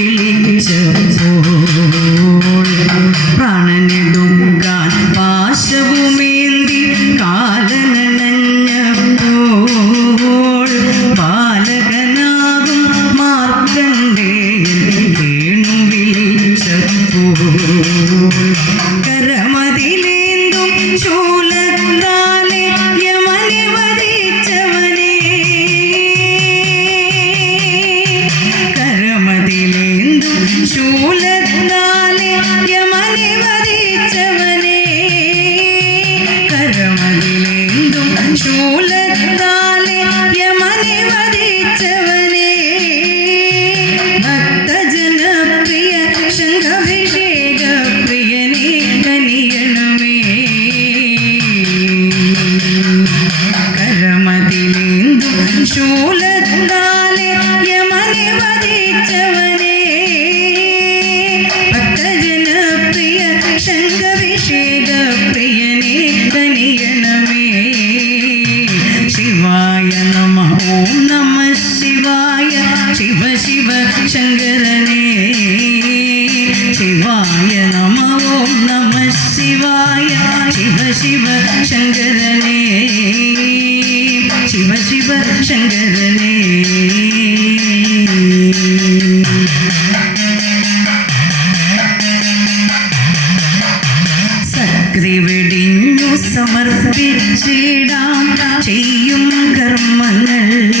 വിളിച്ചപ്പോൾ झूलता ശിവ ശിവ ശങ്കരനേ ശിവായ നമ ഓം നമ ശിവായ ശിവ ശിവ ശങ്കരനേ ശിവ ശിവ ശങ്കരനേ സമർപ്പിച്ചിടാം ചെയ്യും കർമ്മങ്ങൾ.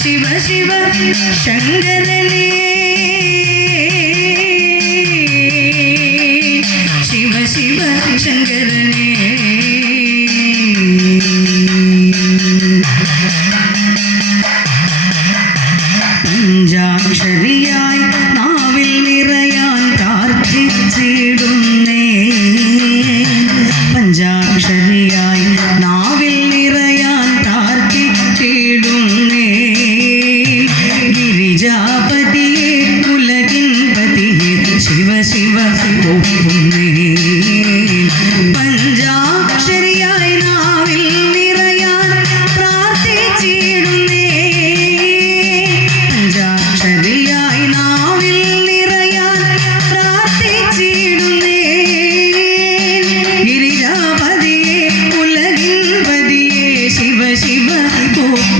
ശിവ ശിവ ശങ്കരനേ ശിവ ശിവ ശങ്കരനേ പഞ്ചാക്ഷരിയായി പ്രജാപതിയെ കുലകിൽപതിയെ ശിവ ശിവ പോകുന്നേ പഞ്ചാക്ഷരിയായി നാവിൽ നിറയാൻ പ്രാർത്ഥിച്ചിടുന്നേ. പഞ്ചാക്ഷരിയായി നാവിൽ നിറയാൻ പ്രാർത്ഥിച്ചിടുന്നേ. ഗിരിജാപതിയെ കുലകിൽപതിയെ ശിവ ശിവ പോകും